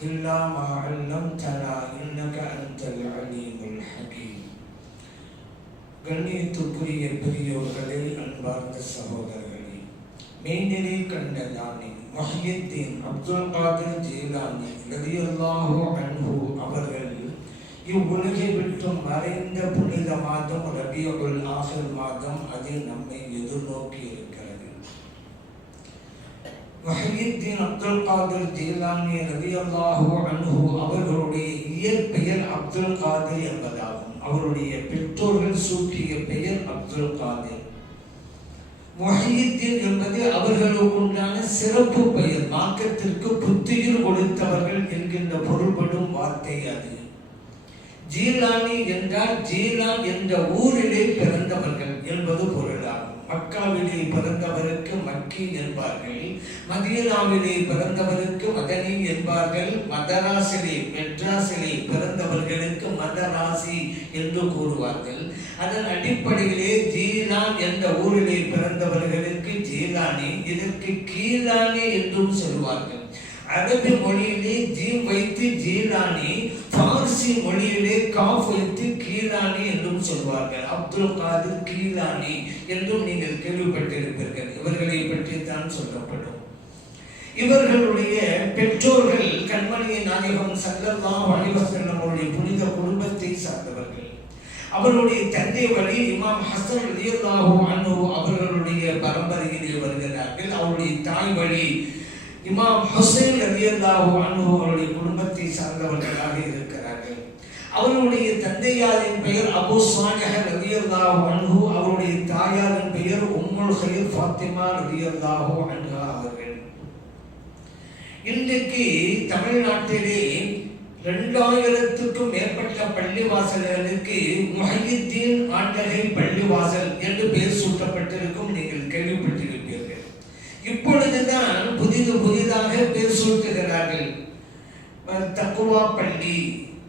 إلا ما علمتنا إنك أنت العليم الحكيم கண்ணியத்துக்குரிய பெரியோர்களே அன்பார்ந்த சகோதரர்களே மெய்நிலை கண்ட ஞானி மஹியுத்தீன் அப்துல் காதிர் ஜீலானி ரலியல்லாஹு அன்ஹு அவர்கள் இவ்வுலகை விட்டு மறைந்த புனித மாதம் ரபியுல் ஆஹிர் மாதம் அது நம்மை எதிர்நோக்கி வஹீத்தீன் அப்துல் காதிர் ஜீலானி ரலியல்லாஹு அன்ஹு அவர்களுடைய இயற்பெயர் அப்துல் காதிர் என்பதாகும். அவருடைய பெற்றோர்கள் சூட்டிய பெயர் அப்துல் காதிர். மொஹியுத்தீன் என்பது அவர்களுக்கு உண்டான சிறப்பு பெயர். மார்க்கத்திற்கு புத்துயிர் கொடுத்தவர்கள் என்கின்ற பொருள்படும் வார்த்தை அது. ஜீலானி என்றால் ஜீலான் என்ற ஊரிலே பிறந்தவர்கள் என்பது பொருள். மக்காவிலே பிறந்தவருக்கு மக்கி என்பார்கள் மதியனாவிலே பிறந்தவருக்கு மதனி என்பார்கள் மதராசிலே மெட்ராஸிலே பிறந்தவர்களுக்கு மதராசி என்று கூறுவார்கள். அதன் அடிப்படையிலே ஜீலான் என்ற ஊரிலே பிறந்தவர்களுக்கு ஜீலானி இதற்கு கீழானி என்றும் சொல்வார்கள். அரபி மொழியிலே ஜீம் வைத்து ஜீலானி பார்சி மொழியிலே காஃப் வைத்து கீழானி என்றும் சொல்வார்கள். அப்துல் காதிர் கீழானி என்றும் நீங்கள் கேள்விப்பட்டிருப்பீர்கள். இவர்களை பற்றி தான் சொல்லப்படும். இவர்களுடைய பெற்றோர்கள் கண்மணி நாயகம் சல்லல்லாஹு அலைஹி அவருடைய புனித குடும்பத்தை சார்ந்தவர்கள். அவருடைய தந்தை வழி இமாம் ஹசன் ரலியல்லாஹு அவர்களுடைய பரம்பரையிலே வருகிறார்கள். அவருடைய தாய் வழி இமாம் ஹுசைன் ரலியல்லாஹு அன்ஹு அவருடைய குடும்பத்தை சார்ந்தவர்களாக இருக்கிறார்கள். அவருடைய தந்தையாரின் பெயர் அபு சாலிஹ் ரலியல்லாஹு அன்ஹு அவருடைய தாயாரின் பெயர் உம்முல் ஹயர் ஃபாத்திமா ரலியல்லாஹு அன்ஹா அவர்கள். இன்றைக்கு தமிழ்நாட்டிலே ரெண்டாயிரத்துக்கும் மேற்பட்ட பள்ளிவாசல்களுக்கு முஹையுத்தீன் ஆண்டகை பள்ளிவாசல் என்று பெயர் சூட்டப்பட்டிருக்கும் நீங்கள் கேள்விப்பட்டிருப்பீர்கள் இப்பொழுதுதான் புதிது பேர் சூட்டுகிறார்கள். தக்குவா பள்ளி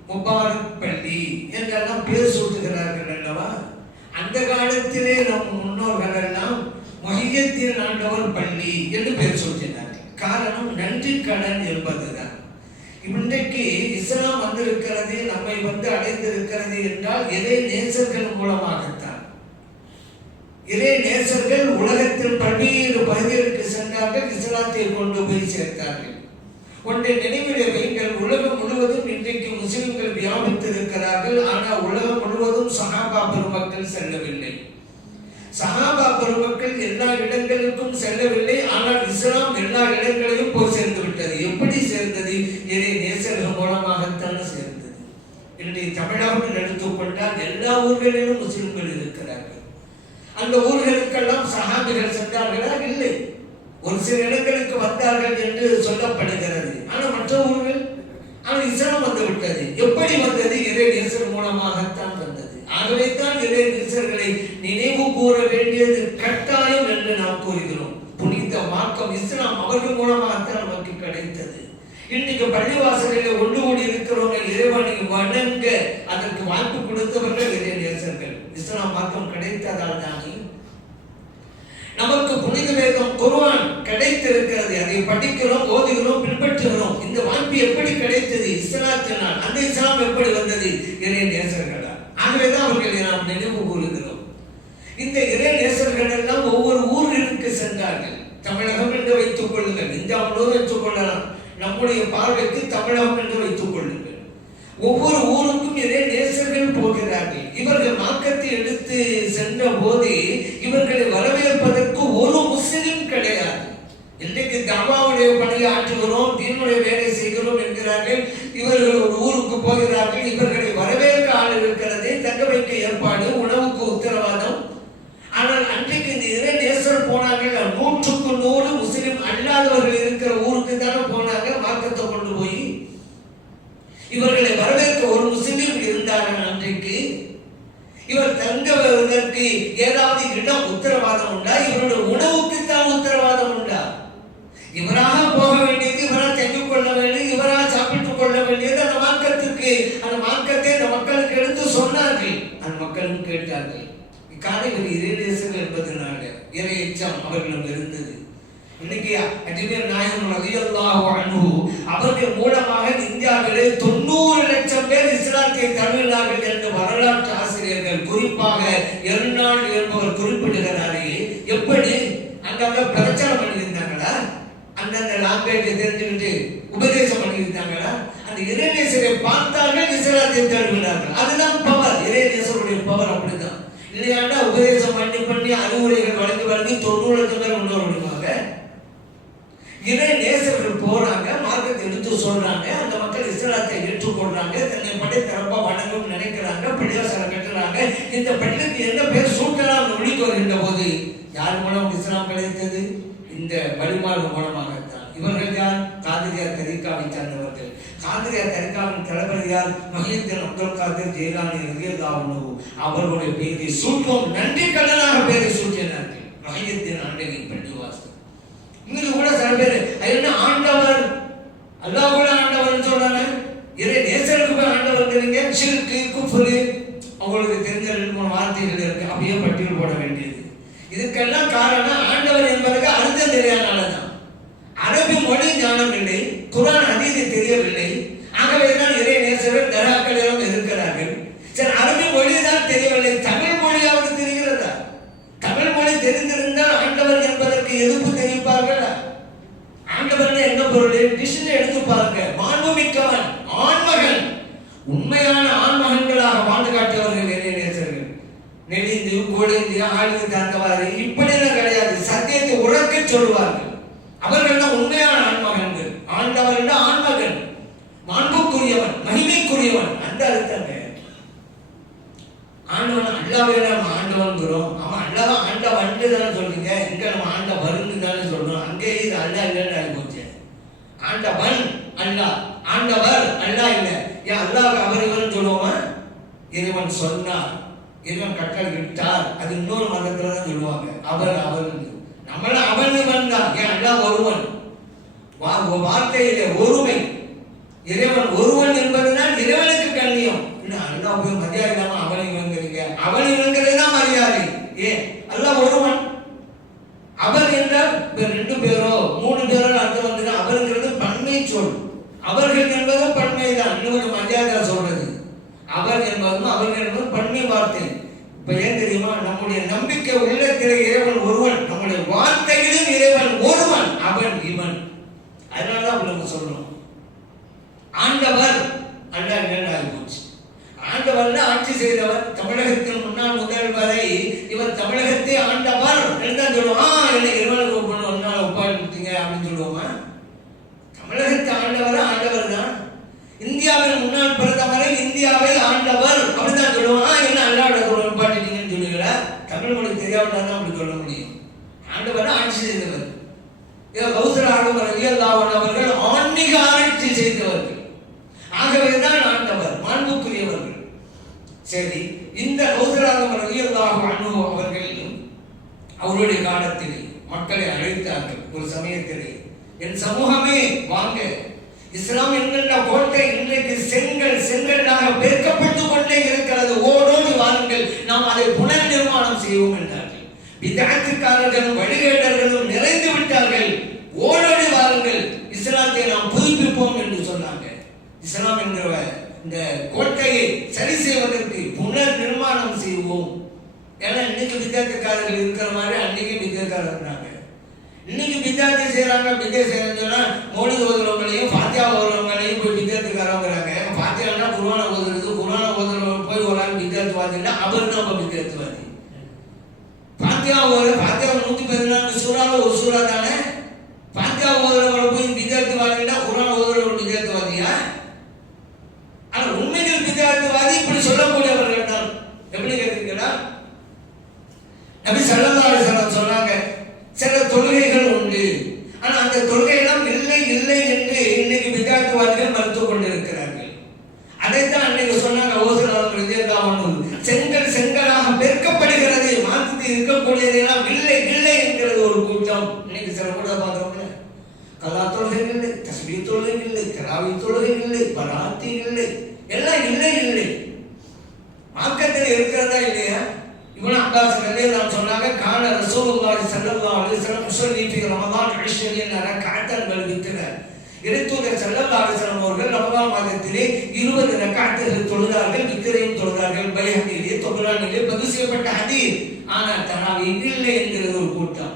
முபாரக் பள்ளி என்றெல்லாம் பேர் சூட்டுகிறார்கள் அல்லவா? அந்த காலத்திலே நம் முன்னோர்கள் எல்லாம் மொழியத்தில் ஆண்டவர் பள்ளி என்று பேர் சூட்டினார்கள். காரணம் நன்றி கடன் என்பதுதான். இன்றைக்கு இஸ்லாம் வந்திருக்கிறது நம்மை வந்து அடைந்திருக்கிறது என்றால் எதை நேசர்கள் மூலமாகத்தான்? இறை நேசர்கள் உலகத்தில் பல்வேறு பகுதிகளுக்கு சென்றார்கள் இஸ்லாத்தை கொண்டு போய் சேர்த்தார்கள். ஒன்றை நினைவிட வைங்கள் உலகம் முழுவதும் இன்றைக்கு முஸ்லிம்கள் வியாபித்து இருக்கிறார்கள் ஆனால் உலகம் முழுவதும் சஹாபா பெருமக்கள் செல்லவில்லை. சஹாபா பெருமக்கள் எல்லா இடங்களுக்கும் செல்லவில்லை ஆனால் இஸ்லாம் எல்லா இடங்களையும் போய் சேர்ந்து விட்டது. எப்படி சேர்ந்தது? இறை நேசர்கள் மூலமாகத்தான் சேர்ந்தது. இன்றைய தமிழகம் எடுத்துக்கொண்டால் எல்லா ஊர்களிலும் முஸ்லிம் அந்த ஊர்களுக்கெல்லாம் சஹாபிகள் சென்றார்களா? இல்லை. ஒரு சில இடங்களுக்கு வந்தார்கள் என்று சொல்லப்படுகிறது. ஆனால் மற்ற ஊர்கள்? ஆனால் இஸ்லாம் வந்து விட்டது எப்படி வந்தது? இறை நேசர் மூலமாகத்தான் வந்தது. ஆகவே தான் இறை நேசர்களை நினைவு கூற வேண்டியது கட்டாயம் என்று நாம் கூறுகிறோம். புனித மார்க்கம் இஸ்லாம் அவர்கள் மூலமாகத்தான் நமக்கு கிடைத்தது. இன்னைக்கு பள்ளிவாசலில் ஒன்று கூடி இருக்கிறவங்க இறைவனை வணங்க அதற்கு வாய்ப்பு கொடுத்தவர்கள் இறை நேசர்கள் இஸ்லாம் மார்க்கம் கிடைத்ததால் தானே நமக்கு புனித வேதம் குருவான் கிடைத்திருக்கிறது. அதை படிக்கிறோம் ஓதுகிறோம் பின்பற்றுகிறோம். இந்த வாய்ப்பு எப்படி கிடைத்தது? இஸ்லாத்தினால் அந்த இஸ்லாம் எப்படி வந்தது? இறை நேசர்களால் ஆகவேதான் அவர்களை நாம் நினைவு கூறுகிறோம். இந்த இறை நேசர்கள் எல்லாம் ஒவ்வொரு ஊர்களுக்கு சென்றார்கள். தமிழகம் என்று வைத்துக் கொள்ளுங்கள். இந்தியாவிலோ வைத்துக் கொள்ளலாம். நம்முடைய பார்வைக்கு தமிழகம் என்று வைத்துக் கொள்ளுங்கள். ஒவ்வொரு ஊருக்கும் இறை நேசர்கள் போகிறார்கள். இவர்கள் மார்க்கத்தை எடுத்து சென்ற போது இவர்களை வரவேற்பதற்கு ஒரு முஸ்லிம் கிடையாது. இன்றைக்கு தவாவுடைய பணியை ஆற்றுகிறோம் தீனுடைய வேலை செய்கிறோம் என்கிறார்கள். இவர்கள் ஒரு ஊருக்கு போகிறார்கள் இவர்களை வரவே ஆள் இருக்கிறது தங்க வைக்க ஏற்பாடு உணவுக்கு உத்தரவாதம் ஆனால் அன்றைக்கு இந்த இறை நேசர் போனார்கள் நூற்றுக்கு நூறு முஸ்லிம் அல்லாதவர்கள் இருக்கிற ஊருக்கு தானே போனாங்க மார்க்கத்தை கொண்டு போய் இவர்களை வரவேற்க ஒரு முஸ்லிம் இருந்தாங்க மாட்டாங்க அன்றைக்கு இவர் தங்குவதற்கு ஏதாவது இடம் உத்தரவாதம் உண்டா இவருடைய உணவுக்கு தான் உத்தரவாதம் உண்டா இவராக போக வேண்டியது இவராக தங்கிக் கொள்ள வேண்டியது இவராக சாப்பிட்டுக் கொள்ள வேண்டியது அந்த மார்க்கத்துக்கு அந்த மார்க்கத்தை அந்த மக்களுக்கு எடுத்து சொன்னார்கள் அந்த மக்களும் கேட்டார்கள் இக்காலை இவர் இறைநேசர்கள் என்பதனால இறை அவர்களிடம் இருந்தது. இன்னைக்கு அஜ்மீர் நாயகம் ரலியல்லாஹு அன்ஹு அவர்கள் மூலமாக இந்தியாவிலே தொண்ணூறு லட்சம் பேர் இஸ்லாத்தை தழுவினார்கள் என்று வரலாற்று ஆசிரியர்கள் குறிப்பாக எருநாள் என்பவர் குறிப்பிடுகிறாரே எப்படி? அங்கங்க பிரச்சாரம் பண்ணியிருந்தாங்களா? அந்தந்த லாங்குவேஜ் தெரிஞ்சுக்கிட்டு உபதேசம் பண்ணியிருந்தாங்களா? அந்த இறைநேசரை பார்த்தார்கள் இஸ்லாத்தை தழுவினார்கள் அதுதான் பவர் இறைநேசருடைய பவர் அப்படிதான் இல்லையாண்டா உபதேசம் பண்ணி பண்ணி அறிவுரைகள் வழங்கி தொண்ணூறு லட்சம் பேர் கொண்டு வர முடியுமாங்க இறை நேசர்கள் போறாங்க மார்க்கத்தை எடுத்து சொல்றாங்க அந்த மக்கள் இஸ்லாத்தை ஏற்றுக்கொள்றாங்க தன்னை படி தரப்பா வணங்கும் நினைக்கிறாங்க பள்ளிவாசலை கட்டுறாங்க. இந்த பள்ளிக்கு என்ன பேர்? சூட்டலாம் ஒழித்து வருகின்ற போது யார் மூலம் இஸ்லாம் கிடைத்தது? இந்த வழிபாடு மூலமாகத்தான். இவர்கள் யார்? காதிரியார் தரிகாவை சார்ந்தவர்கள். காதிரியார் தரிகாவின் தளபதி யார்? மஹிந்தின் அப்துல் காதிர் ஜெயலானி ரலியல்லாஹு அவர்களுடைய பெயரை சூட்டுவோம். நன்றி கடனாக பேரை சூட்டினார்கள் மஹிந்தின் ஆண்டகை பள்ளிவாசல் நாலு பேர் என்ன ஆண்டவர்? அல்லாஹ் கூட ஆண்டவர்னு சொல்றாங்க. இறை நேசருக்கு போய் ஆண்டவர்ங்கிறீங்க. சிறுக்கு குஃபுரு அவங்களுக்கு தெரிஞ்ச ரெண்டு மூணு வார்த்தைகள் இருக்கு. அப்படியே பட்டியல் போட வேண்டியது. இதுக்கெல்லாம் காரணம் ஆண்டவர் என்பதற்கு அர்த்தம் தெரியாதனாலதான். அரபி மொழி ஞானம் இல்லை. குரான் அதீதி தெரியவில்லை. ஆகவேதான் இறை நேசர்கள் தராக்களிடம் இருக்கிறார்கள் சரி அரபி மொழி தான் தெரியவில்லை. தமிழ் மொழியாவது தெரிகிறதா? தமிழ் மொழி தெரிந்திருந்தால் ஆண்டவர் என்பதற்கு எதிர்ப்பு தெரியும்? டிசிஷன் எடுத்து பாருங்க. மாண்புமிக்கவன் ஆண்மகன். உண்மையான ஆண்மகன்களாக வாழ்ந்து காட்டியவர்கள் நிறைய நேசர்கள். நெளிந்து கொடிந்து ஆழ்ந்து தந்தவாறு இப்படிலாம் கிடையாது. சத்தியத்தை உறக்க சொல்வார்கள் அவர்கள் தான் உண்மையான ஆண்மகன்கள். ஆண்டவர் ஆண்மகன். மாண்புக்குரியவன் மகிமைக்குரியவன். அந்த அர்த்தங்க ஆண்டவன் அல்லாவே நம்ம ஆண்டவன்கிறோம் அவன் அல்லாத ஆண்டவன் தானே சொல்றீங்க இங்க நம்ம ஆண்ட வருன்னு தானே சொல்றோம் அங்கே இது அல்லா இல்லைன்னு ஆகி போச்சு ஆண்டவன் அல்லா ஆண்டவர் அல்லா இல்லை ஏன் அல்லாவுக்கு அவர் இவன் சொல்லுவோமா இறைவன் சொன்னார் இறைவன் கட்டளை விட்டார் அது இன்னொரு மதத்துல தான் சொல்லுவாங்க. அவர் அவர் நம்மள அவன் இவன் தான். ஏன் அல்லா ஒருவன்? வா- ஒருமை. இறைவன் ஒருவன் என்பதுதான் இறைவனுக்கு கண்ணியம். இன்னும் அல்லாஹ் போய் மரியாதை இல்லாம அவனை இவங்கிறீங்க அவன் இவங்கிறது தான் மரியாதை. ஏன்? அல்ல ஒருவன். அவர் என்றால் ரெண்டு பேரோ அர்த்தம் வந்து அவருங்கிறது பன்மை சொல் அவர்கள் என்பதும் பன்மை தான் இன்னும் கொஞ்சம் மரியாதை சொல்றது அவர் என்பதும் அவர்கள் என்பதும் பன்மை வார்த்தை இப்ப ஏன் தெரியுமா நம்முடைய நம்பிக்கை உள்ளத்திலே இறைவன் ஒருவன் நம்முடைய வார்த்தையிலும் இறைவன் ஒருவன் அவன் இவன் அதனாலதான் உங்களுக்கு சொல்றோம் ஆண்டவர் அல்ல இரண்டாவது போச்சு ஆண்டவர் ஆட்சி செய்தவர் தமிழகத்தின் முன்னாள் முதல்வரை இவர் தமிழகத்தை ஆண்டவர் என்றுதான் சொல்லுவோம் ஆ என்னை இறைவனுக்கு ஒப்பன் ஒரு நாள் ஒப்பாடு கொடுத்தீங்க அப்படின்னு சொல்லுவோமா தமிழகத்தை ஆண்டவர் ஆண்டவர் தான் இந்தியாவின் முன்னாள் பிரதமரை இந்தியாவை ஆண்டவர் அப்படிதான் சொல்லுவோம் ஆ என்ன அல்லாட ஒப்பாட்டிட்டீங்கன்னு சொல்லுவீங்களா தமிழ் தான் அப்படி சொல்ல முடியும். ஆண்டவர் ஆட்சி செய்தவர். இதோ கௌசல ஆண்டவர் அவர்கள் ஆன்மீக ஆராய்ச்சி செய்தவர்கள். ஆகவேதான் ஆண்டவர் மாண்புக்குரியவர்கள். சரி இந்த கௌசலாகம் ரலியல்லாஹு அவர்கள் அவருடைய காலத்தில் மக்களை அழைத்தார்கள். ஒரு சமயத்திலே என் சமூகமே வாங்க. இஸ்லாம் என்கின்ற கோட்டை இன்றைக்கு செங்கல் செங்கல்லாக பெருக்கப்பட்டு கொண்டே இருக்கிறது. ஓடோடி வாருங்கள். நாம் அதை புனர் நிர்மாணம் செய்வோம் என்றார். விதாத்துக்காரர்களும் வழிகேடர்களும் நிறைந்து விட்டார்கள். ஓடோடி வாருங்கள். இஸ்லாத்தை நாம் புதுப்பிப்போம் என்று சொன்னாங்க. இஸ்லாம் என்கிற இந்த கோட்டையை சரி செய்வதற்கு புனர் நிர்மாணம் செய்வோம். ஏன்னா இன்னைக்கு வித்தியாசக்காரர்கள் இருக்கிற மாதிரி அன்னைக்கு வித்தியாசக்காரர் இருந்தாங்க. இன்னைக்கு வித்தியாசம் செய்யறாங்க வித்தியாசம் செய்யறாங்கன்னா மோடி ஓதுறவங்களையும் பாத்தியா ஓதுறவங்களையும் போய் வித்தியாசத்துக்காரங்கிறாங்க பாத்தியானா குருவான ஓதுறது குருவான ஓதுறவங்க போய் ஒரு ஆள் வித்தியாசவாதின்னா அவர் தான் இப்ப வித்தியாசவாதி பாத்தியா ஓதுற பாத்தியா நூத்தி பதினான்கு சூறால ஒரு சூறா தானே? பாத்தியா ஓதுறவங்களை போய் வித்தியாசவாதின்னா குரான் ஓதுறவங்க வித்தியாசவாதியா ஆனா உண்மைகள் வித்தியாசவாதி இப்படி சொல்லக்கூடியவர்கள் தான் எப்படி கேட்கிறீங்களா நபி சல்லல்லாஹு அலைஹி வஸல்லம் சொன்னாங்க சில தொழுகைகள் உண்டு. ஆனா அந்த தொழுகையெல்லாம் இல்லை இல்லை என்று இன்னைக்கு வித்தியாசவாதிகள் மறுத்து கொண்டிருக்கிறார்கள். அதைத்தான் அன்னைக்கு சொன்னாங்க இல்லை தொழுகை இல்லை பராத்தி இல்லை எல்லாம் இல்லை இல்லை. ஆக்கத்தில் இருக்கிறதா இல்லையா? இவன் அப்பாஸ் ரலியல்லாஹு சொன்னாங்க கால ரசூலுல்லாஹி ஸல்லல்லாஹு அலைஹி வஸல்லம் முஸல்லி ஃபீ ரமதான் 20 ரக்அத்தன் வல் வித்ர இறைத்தூதர் ஸல்லல்லாஹு அலைஹி வஸல்லம் அவர்கள் ரமதான் மாதத்திலே 20 ரக்அத்துகள் தொழுதார்கள் வித்ரையும் தொழுதார்கள். பைஹகிலே தொபரானிலே பதிவு செய்யப்பட்ட ஹதீஸ். ஆனால் தராவி இல்லை என்கிறது ஒரு கூட்டம்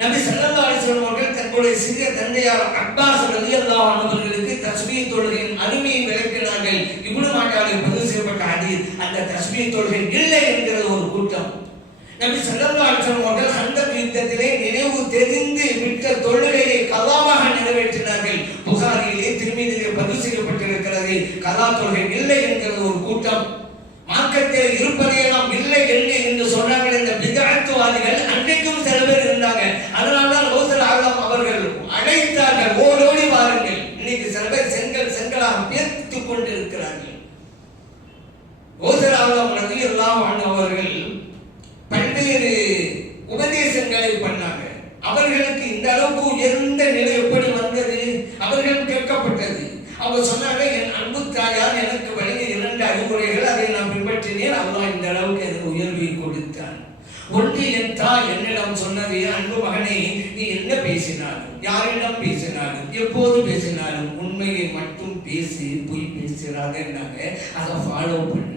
நபி ஸல்லல்லாஹு அலைஹி வஸல்லம் அவர்கள் தங்களுடைய சிறிய தந்தையார் அப்பாஸ் ரலியல்லாஹு அல்லா அவர்களுக்கு தஸ்மீ தொழுகையின் அருமையை விளக்கினார்கள். இவ்வளவு மாஜாவில் பதிவு செய்யப்பட்ட அதில் அந்த தஸ்மீ தொழுகை இல்லை என்கிறது ஒரு கூட்டம். நபி ஸல்லல்லாஹு அவர்கள் ஹந்தக் யுத்தத்திலே நினைவு தெரிந்து விட்ட தொழுகையை கலாவாக நிறைவேற்றினார்கள். புகாரியிலே திருமீதிலே பதிவு செய்யப்பட்டிருக்கிறது. கலா தொழுகை இல்லை என்கிறது ஒரு கூட்டம். மார்க்கத்தில் இருப்பதை இல்லை இல்லை என்று சொன்னார்கள் இந்த பிதாத்துவாதிகள் அன்றைக்கும் சில பேர் இருந்தாங்க அதனால்தான் ஓசல் ஆகம் அவர்கள் அழைத்தார்கள் ஓடோடி வாருங்கள் இன்னைக்கு சில பேர் செங்கல் செங்கலாக பேர்த்துக் கொண்டிருக்கிறார்கள் ஓசல் ஆகம் ரவி எல்லாம் அவர்கள் பல்வேறு உபதேசங்களை பண்ணாங்க அவர்களுக்கு இந்த அளவுக்கு உயர்ந்த நிலை எப்படி வந்தது அவர்கள் கேட்கப்பட்டது அவங்க சொன்னாங்க என் அன்பு தாயார் எனக்கு வழங்கிய அறிவுரைகள் அதை நான் பின்பற்றினேன் அல்லாஹ் இந்த அளவுக்கு எனக்கு உயர்வை கொடுத்தான். ஒன்று என் தாய் என்னிடம் சொன்னது அன்பு மகனே நீ என்ன பேசினாலும் யாரிடம் பேசினாலும் எப்போது பேசினாலும் உண்மையை மட்டும் பேசி பொய் பேசுறாங்கன்னாங்க அதை ஃபாலோ பண்ண.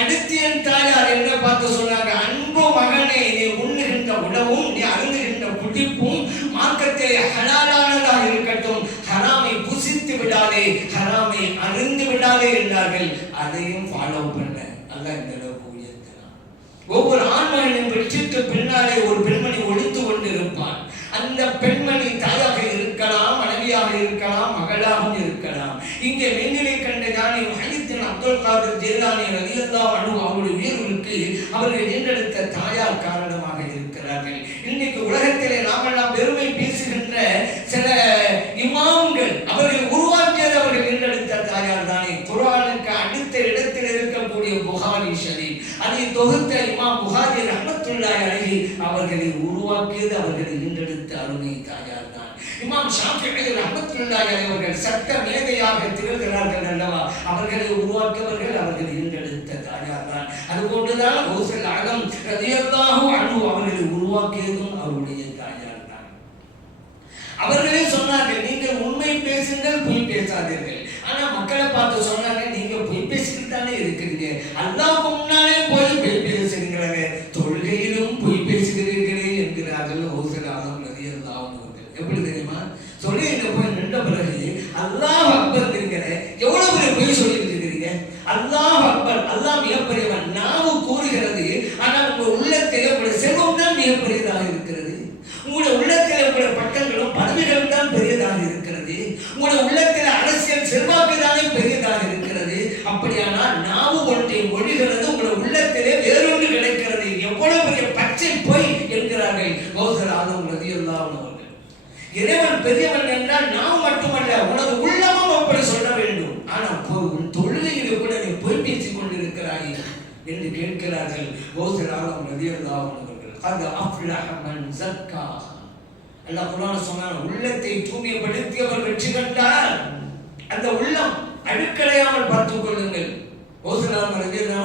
அடுத்து என் தாயார் என்ன பார்த்து சொன்னாங்க அன்பு மகனே நீ உண்ணுகின்ற உணவும் நீ அருந்துகின்ற குடிப்பும் மார்க்கத்தில் ஹலாலான விடாதே ஹராமை அருந்து விடாதே என்றார்கள். அதையும் ஃபாலோ பண்ண அல்ல இந்த அளவுக்கு உயர்த்தினான். ஒவ்வொரு ஆண்மகனின் வெற்றிக்கு பின்னாலே ஒரு பெண்மணி ஒழித்து கொண்டிருப்பான். அந்த பெண்மணி தாயாக இருக்கலாம் மனைவியாக இருக்கலாம் மகளாகவும் இருக்கலாம். இங்கே வெண்ணிலை கண்ட ஞானி மஹித்தின் அப்துல் காதர் ஜெயலானி ரலியல்லா அணு அவருடைய உயர்வுக்கு அவர்கள் நின்றெடுத்த தாயார் காரணமாக இருக்கிறார்கள். இன்னைக்கு உலகத்திலே நாமெல்லாம் பெருமை பேசுகின்ற சில இமாம்கள் அவர்கள் உருவாக்கியது அவர்கள் ஈன்றெடுத்த தாயார் தானே குர்ஆனுக்கு அடுத்த இடத்தில் இருக்கக்கூடிய புகாரி ஷரீப் அதை தொகுத்த இமாம் புகாரி ரஹ்மத்துல்லாஹி அலைஹி அவர்களை உருவாக்கியது அவர்களை ஈன்றெடுத்த அருமை தாயார் தான் இமாம் ஷாஃபிஈ ரஹ்மத்துல்லாஹி அலைஹி அவர்கள் சட்ட மேதையாக திகழ்கிறார்கள் அல்லவா? அவர்களை உருவாக்கியவர்கள் அவர்கள் ஈன்றெடுத்த தாயார் தான் அதுபோன்றுதான் ஹோசல் அகம் ரலியல்லாஹு அன்ஹு அவர்களை உருவாக்கியதும் அவருடைய தாயார் தான் அவர்களே சொன்னார்கள் நீங்கள் உண்மை பேசுங்கள் பொய் பேசாதீர்கள். ஆனா மக்களை பார்த்து சொன்னாங்க நீங்க பொய் பேசிக்கிட்டு தானே இருக்கிறீங்க. அல்லாஹ் முன்னாலே போய் பொய் பேசுகிறீங்களே தொழுகையிலும் பொய் பேசுகிறீர்களே என்கிறார்கள் ஓசல் ஆலம் ரலியல்லாஹு அன்ஹு எப்படி தெரியுமா தொழுகையில போய் நின்ற பிறகு அல்லாஹ் அக்பர்ங்கிறீங்க எவ்வளவு பெரிய பொய் சொல்லிட்டு இருக்கிறீங்க அல்லாஹ் அக்பர் அல்லாஹ் மிகப்பெரியவன் நாவு கூறுகிறது ஆனால் உங்க உள்ளத்திலே உங்களுடைய செல்வம் தான் மிகப்பெரியதாக இருக்கிறது உங்களுடைய உள்ளத்தில் உங்களுடைய பட்டங்களும் பதவிகளும் தான் பெரியதாக இருக்கிறது உங்களுடைய உள்ளத்தில் அரசியல் செல்வாக்கு தானே பெரியதாக இருக்கிறது அப்படியானால் நாவு ஒன்றை மொழிகிறது உங்களுடைய உள்ளத்திலே வேறொன்று கிடைக்கிறது எவ்வளவு பெரிய பச்சை பொய் என்கிறார்கள் கௌசல் ஆதம் ரதியுல்லாஹ் அவர்கள் இறைவன் பெரியவன் என்றால் நாம் மட்டுமல்ல உனது உள்ளமும் அப்படி சொல்ல வேண்டும் ஆனா பொ- உன் தொழுகையில் கூட நீ பொய் பேசிக் கொண்டிருக்கிறாய் என்று கேட்கிறார்கள் கௌசல் ஆதம் ரதியுல்லாஹ் அவர்கள் அது அஃப்லஹ மன் ஜக்கா அல்லாஹ் குர்ஆன் சொன்னான் வெற்றி கண்டார். அந்த உள்ளம் அழுக்கடையாமல் பார்த்துக் கொள்ளுங்கள். ஓசலாம்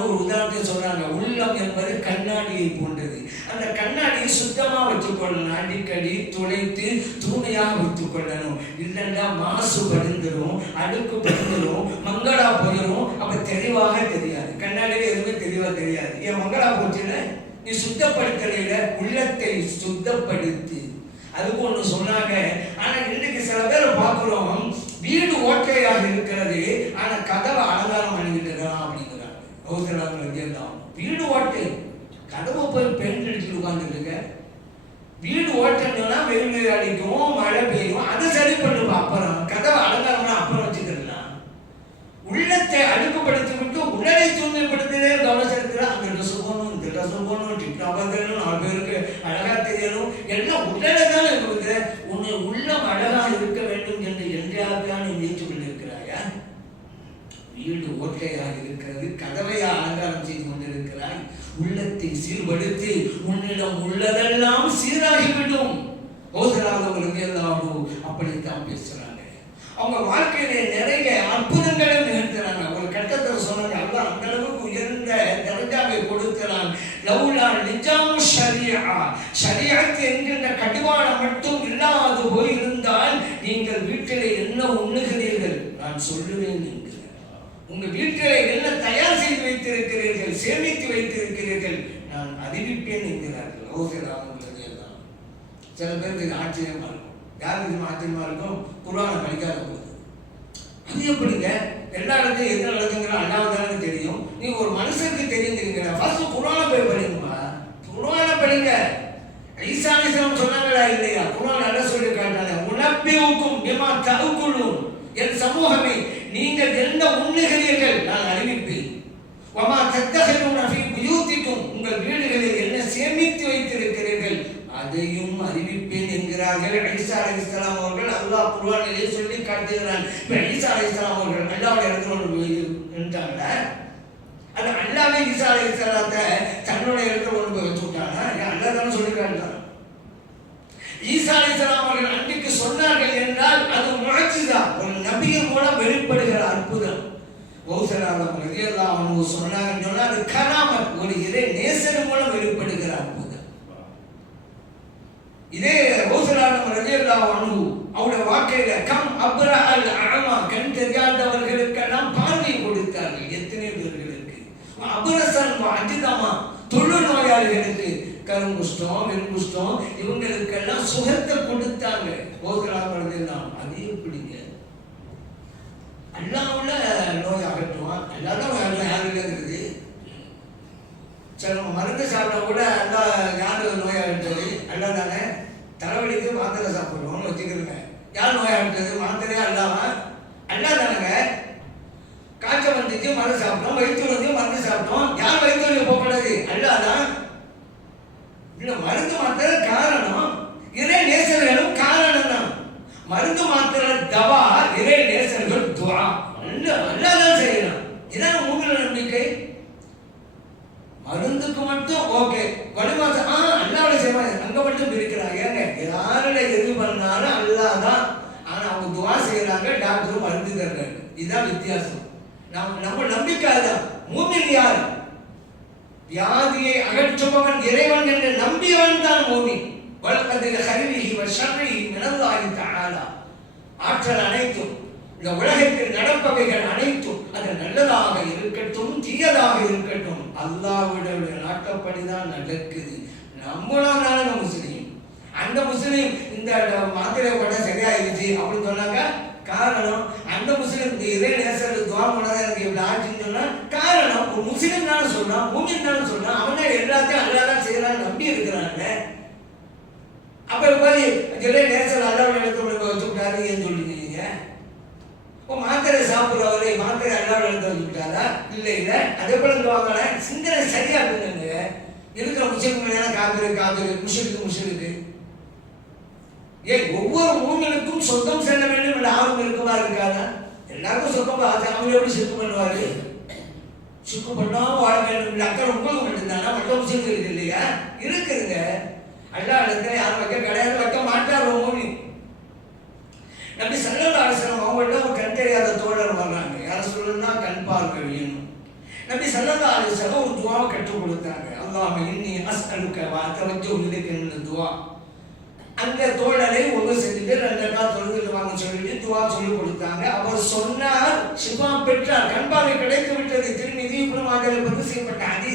ஒரு உதாரணத்தை சொன்னாங்க உள்ளம் என்பது கண்ணாடியை போன்றது. அந்த கண்ணாடியை சுத்தமா வச்சுக்கொள்ளணும். அடிக்கடி துடைத்து தூய்மையாக வைத்துக்கொள்ளணும். இல்லைன்னா மாசு படிந்துரும் அடுக்கு படிந்துரும் மங்களா போயிடும் அப்ப தெளிவாக தெரியாது. கண்ணாடியில எதுவுமே தெளிவா தெரியாது. ஏன் மங்களா போச்சுல? நீ சுத்தப்படுத்தலையில உள்ளத்தை சுத்தப்படுத்தி. அதுக்கு ஒன்று சொன்னாங்க. ஆனா இன்னைக்கு சில பேரை பார்க்குறோம் வீடு ஓட்டையாக இருக்கிறது ஆனா கதவை அலங்காரம் பண்ணிக்கிட்டு இருக்கலாம் அப்படிங்கிறாங்க. வீடு ஓட்டை கதவை போய் பெண் அடிச்சுட்டு உட்காந்துருக்க வீடு ஓட்டணும்னா வெயில் அடிக்கும் மழை பெய்யும். அதை சரி பண்ண அப்புறம் கதவை அலங்காரம்னா அப்புறம் வச்சுக்கலாம் உள்ளத்தை அழுக்குப்படுத்தி விட்டு உடலை தூய்மைப்படுத்தினே கவனம் செலுத்துறா அந்த ட்ரெஸ் போகணும் இந்த ட்ரெஸ் போகணும் டிப்டாப்பாக தெரியணும் நாலு பேருக்கு அழகா தெரியணும் எல்லாம் உடலை தான் இருக்குது உன்னை உள்ளம் அழகா இருக்க வேண்டும் என்று என்றாவது நீ முயற்சி பண்ணியிருக்கிறாயா வீடு ஓட்டையாக இருக்கிறது கதவையா அலங்காரம் செய்து கொண்டிருக்கிறாய் உள்ளத்தை சீர்படுத்தி உன்னிடம் உள்ளதெல்லாம் சீராகிவிடும் ஓசராதவர்களுக்கு எல்லாம் அப்படித்தான் பேசுறாங்க அவங்க வாழ்க்கையில நிறைய அற்புதங்களை நிகழ்த்துறாங்க ஒரு கட்டத்தில் சொன்னாங்க அல்லாஹ் அந்த அளவுக்கு உயர்ந்த தரஜாவை கொடுக்கிறான் லவுலா நிஜாமு ஷரியா சரியாக்கு என்கின்ற கடிவாளம் மட்டும் இல்லாது போயிருந்தால் நீங்கள் வீட்டில் என்ன உண்ணுகிறீர்கள்? நான் சொல்லுவேன் என்கிறார். உங்க வீட்டில் என்ன தயார் செய்து வைத்திருக்கிறீர்கள் சேமித்து வைத்திருக்கிறீர்கள்? நான் அறிவிப்பேன் என்கிறார்கள் ஓகேதான் எல்லாம். சில பேருக்கு இது ஆச்சரியமா இருக்கும். யாருக்கு இது ஆச்சரியமா இருக்கும்? குரானை படிக்காத போது அது எப்படிங்க? எல்லா இடத்துலையும் எது நடக்குங்கிற தானே தெரியும். நீங்க ஒரு மனுஷனுக்கு தெரியுங்கிறீங்க ஃபர்ஸ்ட் குரானை போய் படிங்கம்மா. குரானை படிங்க. ஈசா அலிஸ்லாம் சொன்னாங்களா இல்லையா? குரான் என்ன சொல்லி காட்டாங்க உனப்பிவுக்கும் பிமா தவுக்குள்ளும் என் சமூகமே நீங்கள் என்ன உண்ணுகிறீர்கள் நான் அறிவிப்பேன். வமா தத்தகரும் நஃபி யூத்திக்கும் உங்கள் வீடுகளில் என்ன சேமித்து வைத்திருக்கிறீர்கள். அதையும் அறிவிப்பேன் என்கிறார்கள். ஐசா அலிஸ்லாம் அவர்கள் அல்லாஹ் குர்ஆனிலே சொல்லி காட்டுகிறான். இப்ப ஐசா அலிஸ்லாம் அவர்கள் அல்லாவுடைய இடத்துல ஒன்று நின்றாங்களா அது அல்லாவே ஈசா அலிஸ்லாத்தை தன்னுடைய இடத்துல கொண்டு போய் வச்சு விட்டாங்க. அல்லா தானே சொல்லி ஈசா ஈசா அலிஸ்லாம் அவர்கள் அன்றைக்கு சொன்னார்கள் என்றால் அது முயற்சிதா ஒரு நபியின் மூலம் வெளிப்படுகிற அற்புதம். கௌசலாலம் ரதியல்லா அவங்க சொன்னாங்கன்னு சொன்னா அது கராமத். ஒரு இறை நேசன் மூலம் வெளிப்படுகிற அற்புதம். இதே கௌசலாலம் ரதியல்லா அனு அவருடைய வாழ்க்கையில கம் அப்ர அல் அமா கண் தெரியாதவர்களுக்கெல்லாம் பார்வை கொடுத்தார்கள் எத்தனை பேர்களுக்கு அபரசன் அஜிதமா தொழு நோயாளிகளுக்கு கருங்குஷ்டம் வெண்குஷ்டம் இவங்களுக்கெல்லாம் சுகத்தை கொடுத்தாங்க. கௌசலாலம் ரதியல்லாம் அது எப்படிங்க? உள்ள நோய் அகற்றுவான் எல்லாரும் எல்லாம் யாரும் இருக்குது சில மருந்து சாப்பிட்டா கூட அல்லா யாரு நோய் அகற்றுறது எல்லாம் தானே தலைவலிக்கு மாத்திரை சாப்பிடுவோம்னு வச்சுக்கிறேங்க யார் நோய் அகற்றுறது மாத்திரையா அல்லாம எல்லாம் தானேங்க. காய்ச்சல் வந்துச்சு மருந்து சாப்பிட்டோம். வயிற்று வந்து மருந்து சாப்பிட்டோம். யார் வயிற்று வலி போகக்கூடாது அல்லாதான். இல்லை மருந்து மாத்திரை காரணம் இறை நேசர்களும் காரணம் தான் மருந்து மாத்திரை தவா இறை நேசர்கள் துவா. அல்ல அல்லாதான் செய்யலாம். இதான் உங்களோட நம்பிக்கை. மருந்துக்கு மட்டும் ஓகே. வலுமாச ஆ அல்லாவோட செய்வாங்க அங்க மட்டும் பிரிக்கிறாங்க ஏங்க யாரோட எது பண்ணாலும் அல்லாதான். ஆனா அவங்க துவா செய்யறாங்க டாக்டரும் மருந்து தர்றாங்க. இதுதான் வித்தியாசம். நம்ம நம்ம நம்பிக்கை அதுதான் மூமின் யார்? வியாதியை அகற்றுபவன் இறைவன் என்று நம்பியவன் தான் மூமின். வழக்கத்தில் கருவிகி ஷர்ரிஹி மினல்லாஹி தஆலா. ஆற்றல் அனைத்தும் இந்த உலகத்தில் நடப்பவைகள் அனைத்தும் அது நல்லதாக இருக்கட்டும் தீயதாக இருக்கட்டும். அல்லாவுடைய நாட்டப்படிதான் நடக்குது. நம்மளால முஸ்லீம். அந்த முஸ்லீம் இந்த மாத்திரை கூட சரியாயிருச்சு அப்படின்னு சொன்னாங்க காரணம் அந்த முஸ்லீம் இதே இறை நேசருக்கு துவா பண்ணாத எனக்கு இப்படி ஆச்சுன்னு சொன்னா காரணம் ஒரு முஸ்லீம் தானே சொல்றான் மூமின் தானே சொல்றான் அவனே எல்லாத்தையும் அல்லாதான் செய்யறான்னு நம்பி இருக்கிறான்ல அப்ப போய் இதே நேசர் அல்லாவோட இடத்துல போய் வச்சுக்கிட்டாரு ஏன் சொல்லிக்கிறீங்க ஓ மாத்திரை சாப்பிட்றவரை மாத்திரை அல்லாவோட இடத்துல வச்சுக்கிட்டாரா இல்லை இல்லை. அதே போல இந்த வாங்கல சிந்தனை சரியா இருக்குங்க. இருக்கிற முஸ்லிம்கள் காத்திரு காத்திரு முஷிலுக்கு முஷிலுக்கு ஏன் ஒவ்வொரு மூமினுக்கும் சொந்தம் செல்ல வேண்டும் என்ற ஆர்வம் இருக்குமா இருக்காதா? எல்லாருக்கும் சொந்தம் அவங்க எப்படி சிக்கு பண்ணுவாரு சிக்கு பண்ணாம வாழ வேண்டும் என்ற அக்கறை உங்களுக்கு மட்டும்தானா? மற்ற முஸ்லிம்களுக்கு இல்லையா? இருக்குதுங்க. அல்லா இடத்துல யாரும் வைக்க கிடையாது வைக்க மாட்டார் மூமி நம்பி சல்லல்லா அரசனம் அவங்கள்ட்ட ஒரு கண் தெரியாத தோழர் வர்றாங்க. யார சொல்லணும்னா கண் பார்க்க வேணும். நம்பி சல்லல்லா அரசனம் ஒரு துவாவை கற்றுக் கொடுத்தாங்க. அல்லாமல் இன்னி அஸ்அலுக்க வா தவஜ்ஜு இலைக்க துவா. அந்த தோழரை ஒன்று செஞ்சுட்டு ரெண்டு நாள் தொழுகிட்டு வாங்க சொல்லிட்டு துவா சொல்லி கொடுத்தாங்க. அவர் சொன்னார் சிவா பெற்றார் கண் பார்வை கிடைத்து விட்டது. திருநிதி குணமாக பதிவு செய்யப்பட்ட அது.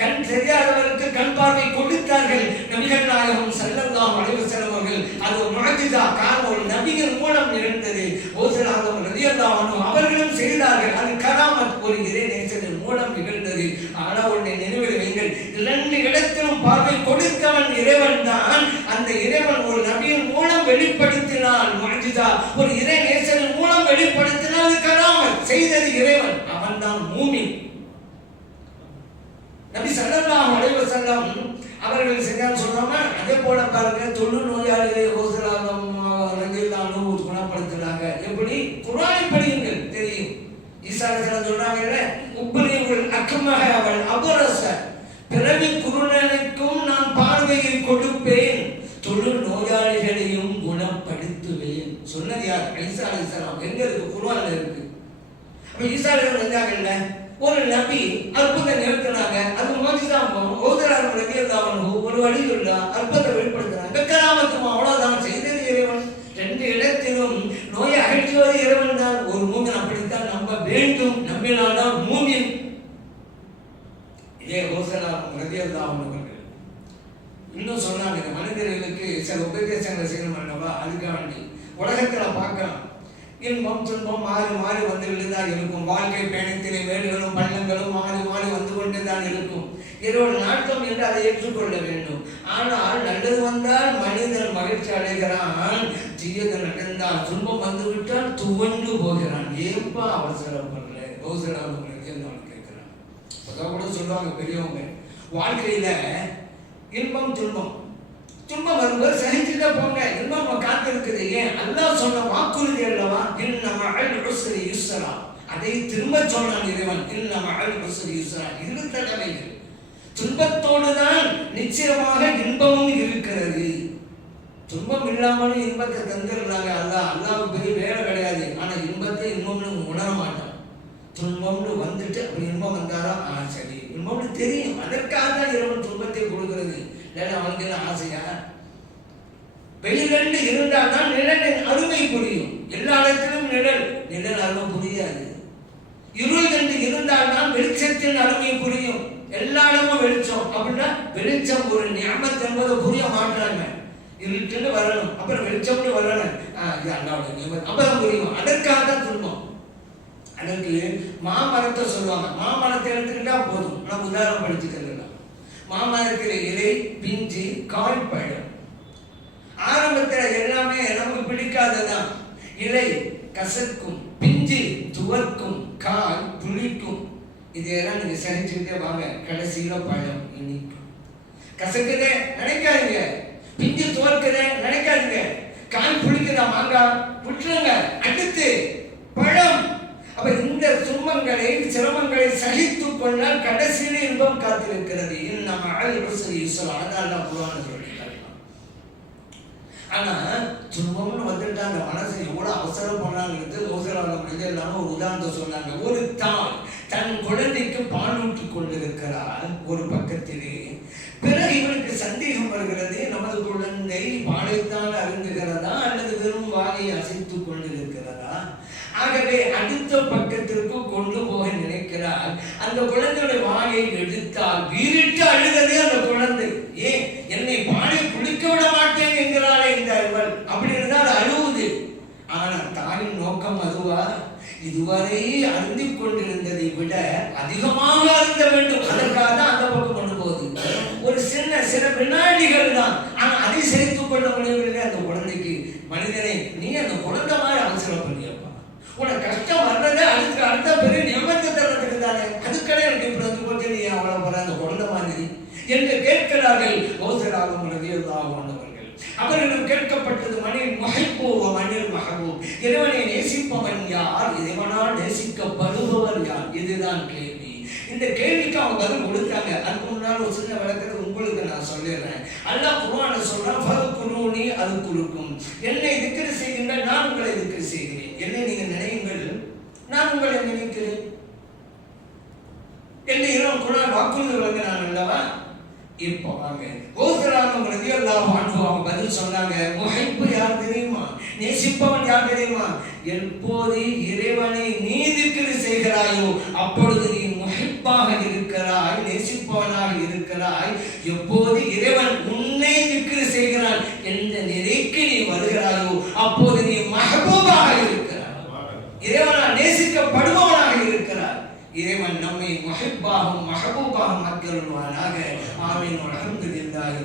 கண் தெரியாதவருக்கு கண் பார்வை கொடுத்தார்கள். நபிகள் நாயகம் செல்லந்தாம் அலைவு செல்வர்கள் அது ஒரு முழஜிதா காரணம் ஒரு நபிகள் மூலம் நிகழ்ந்தது. ஓசலாகவும் ரதியல்லாமனும் அவர்களும் செய்தார்கள். அது கராமத் ஒரு இறை நேசரின் மூலம் நிகழ்ந்தது ஆனா உன்னை நினைவில் வைங்கள் இரண்டு இடத்திலும் பார்வை கொடுத்தவன் இறைவன் தான் அந்த இறைவன் ஒரு நபியின் மூலம் வெளிப்படுத்தினான் முழஜிதா ஒரு இறை நேசரின் மூலம் வெளிப்படுத்தினால் அது செய்தது இறைவன். அவன் தான் மூமின். நபி சல்லல்லாஹு அலைஹி வஸல்லம் அவர்கள் செஞ்சான்னு சொல்லாம அதே போல பாருங்க தொழு நோயாளிகளை ஹோசலாகம் ரங்கில்லாலும் குணப்படுத்துறாங்க. எப்படி? குரானை படியுங்கள் தெரியும். ஈசா அலைஹிஸ்ஸலாம் சொல்றாங்கல்ல உப்பரியவர்கள் அக்கமாக அவள் அபரச. பிறவி குருடனுக்கும் நான் பார்வையை கொடுப்பேன். தொழு நோயாளிகளையும் குணப்படுத்துவேன். ஈசா அலைஹிஸ்ஸலாம் எங்க இருக்கு? குருவான இருக்கு. அப்ப ஈசா அலைஹிஸ்ஸலாம் வந்தாங்கல்ல ஒரு நபி அற்புதம் நிறுத்தினாங்க அது மோஜிதான் ஓதரார் ரலியல்லாஹு ஒரு வழியுள்ள அற்புதம் வெளிப்படுத்துறாங்க. கராமத்தும் அவ்வளவுதான். செய்தது இறைவன். ரெண்டு இடத்திலும் நோயை அகற்றுவது இறைவன் தான். ஒரு மூங்கன் அப்படித்தான் நம்ப வேண்டும். நம்பினால்தான் மூ இதே ஓசரா இன்னும் சொன்னாங்க மனிதர்களுக்கு சில உபதேசங்களை செய்யணும் அல்லவா? அதுக்காண்டி உலகத்தில் பார்க்கலாம் இன்பம் துன்பம் மாறி மாறி வந்துகிட்டு தான் இருக்கும். வாழ்க்கை பயணத்திலே மேடுகளும் பள்ளங்களும் மாறி மாறி வந்து கொண்டு தான் இருக்கும். இருபது நாட்கள் என்று அதை ஏற்றுக்கொள்ள வேண்டும். ஆனால் நல்லது வந்தால் மனிதன் மகிழ்ச்சி அடைகிறான். தீயது நடந்தால் துன்பம் வந்துவிட்டால் துவண்டு போகிறான். ஏப்பா அவசரப்படல? அவசரம் நான் கேட்கிறான். அதான் கூட சொல்லுவாங்க பெரியவங்க வாழ்க்கையில் இன்பம் துன்பம். துன்பம் வரும்போது சகிச்சுட்டே போங்க. இன்பம் நம்ம காத்திருக்குது ஏன்? அல்லாஹ் சொன்ன வாக்குறுதி அல்லவா? இன்னம அல் உஸ்ரி யுஸ்ரா. அதை திரும்ப சொன்னான் இறைவன். இன்னம அல் உஸ்ரி யுஸ்ரா. இரு தடவைகள் துன்பத்தோடு தான் நிச்சயமாக இன்பமும் இருக்கிறது. துன்பம் இல்லாமலும் இன்பத்தை தந்துடுறாங்க அல்லா அல்லாவுக்கு பெரிய வேலை கிடையாது. ஆனால் இன்பத்தை இன்பம்னு உணர மாட்டான் துன்பம்னு வந்துட்டு அப்படி இன்பம் வந்தாதான் தெரியும். அதற்காக தான் இறைவன் துன்பத்தை கொடுக்கிறது. இல்லைன்னா அவனுக்கு என்ன ஆசையா? வெளிரண்டு இருந்தால் தான் நிழலின் அருமை புரியும். எல்லா இடத்திலும் நிழல் நிழல் அருமை புரியாது. இருள் கண்டு இருந்தால் தான் வெளிச்சத்தின் அருமை புரியும். எல்லா இடமும் வெளிச்சம். அப்படின்னா வெளிச்சம் ஒரு ஞாபகத்து என்பதை புரிய மாட்டாங்க. இருட்டுன்னு வரணும். அப்புறம் வெளிச்சம்னு வரணும். ஆ, இது அல்லாவுடைய நியமம் அப்பதான் புரியும். அதற்காக தான் அதற்கு மாமரத்தை சொல்லுவாங்க. மாமரத்தை எடுத்துக்கிட்டா போதும். நம்ம உதாரணம் படிச்சுக்கலாம் மாமரத்தில் இலை பிஞ்சு காய் பழம் ஆரம்பத்தில் எல்லாமே நமக்கு பிடிக்காததான் இலை கசக்கும் பிஞ்சு துவர்க்கும் காய் புளிக்கும். இதையெல்லாம் நீங்க சரிச்சுக்கிட்டே வாங்க. கடைசியில பழம் இனிக்கும். கசக்குதே நினைக்காதீங்க. பிஞ்சு துவர்க்குதே நினைக்காதீங்க. காய் புளிக்குதா? மாங்காய். விட்டுருங்க அடுத்து பழம். அப்ப இந்த துன்பங்களை சிரமங்களை சகித்து கொண்டால் கடைசியில இன்பம் காத்திருக்கிறது. நம்ம அல் உஸ்ரி சொல்லிட்டாங்க ஆனா துன்பம்னு வந்துட்டா அந்த மனசை எவ்வளவு அவசரம் பண்ணாங்கிறது ரோசலால இல்லாம ஒரு உதாரணத்தை சொன்னாங்க. ஒரு தாய் தன் குழந்தைக்கு பாலூட்டி கொண்டிருக்கிறார் ஒரு பக்கத்திலே. பிறகு இவனுக்கு சந்தேகம் வருகிறது. நமது குழந்தை பாலைத்தான் அருந்துகிறதா? அடுத்த பக்கத்திற்கு கொண்டு போக நினைக்கிறார் அந்த குழந்தையுடைய வாயை எடுத்தால் வீரிட்டு அழுததே அந்த குழந்தை. ஏன் என்னை வாயை குளிக்க விட மாட்டேன் என்கிறாளே இந்த இவள் அப்படி இருந்தால் அழுவுது. ஆனா தாயின் நோக்கம் அதுவா? இதுவரை அருந்தி கொண்டிருந்ததை விட அதிகமாக அருந்த வேண்டும். அதற்காக தான் அந்த பக்கம் கொண்டு போகுது. ஒரு சின்ன சில வினாடிகள் தான். ஆனா அதை சேர்த்து கொள்ள முடியவில்லை. அந்த குழந்தைக்கு மனிதனே நீ அந்த குழந்தை மாதிரி அவசரம் பண்ணியப்பா உனக்கு கஷ்டம் அடுத்த பெரிய நியமத்தை தரத்துக்கு தானே அதுக்கடை எனக்கு இப்படி வந்து நீ அவ்வளவு போற அந்த குழந்தை மாதிரி என்று கேட்கிறார்கள் ஓசராகும் ரதியல்லாஹு அவர்களும் கேட்கப்பட்டது மணியின் மகைப்போவ மணில் மகவோ இறைவனை நேசிப்பவன் யார்? இறைவனால் நேசிக்கப்படுபவர் யார்? இதுதான் கேள்வி. இந்த கேள்விக்கு அவங்க பதில் கொடுத்தாங்க. அதுக்கு முன்னால் ஒரு சின்ன விளக்கத்தை உங்களுக்கு நான் சொல்லிடுறேன். அல்லா குருவான சொல்றேன் சொல்றான் ஃபகுருனி அது குறுக்கும். என்னை திக்ர் செய்கின்ற நான் உங்களை திக்ர் செய்கிறேன். என்னை நீங்க நினையுங்கள். நான் உங்களை நினைக்கிறேன். என்று இரவு குரான் வாக்குறுதி வழங்கினான் அல்லவா? இப்போ வாங்க. கோசராகம் ரதியல்லாஹு எல்லாம் அவங்க பதில் சொன்னாங்க. முகைப்பு யார் தெரியுமா? நேசிப்பவன் யார் தெரியுமா? எப்போது இறைவனை நீ செய்கிறாயோ அப்பொழுது நீ முகைப்பாக இருக்கிறாய் நேசிப்பவனாக இருக்கிறாய். எப்போது இறைவன் உன்னை திக்ரு செய்கிறான் எந்த நிலைக்கு நீ வருகிறாயோ அப்போது இறைவனால் நேசிக்கப்படுபவனாக இருக்கிறார். இறைவன் நம்மை மஹிப்பாகவும் மஹபூபாகவும் மக்களுவானாக ஆமீன். அல்ஹம்துலில்லாஹி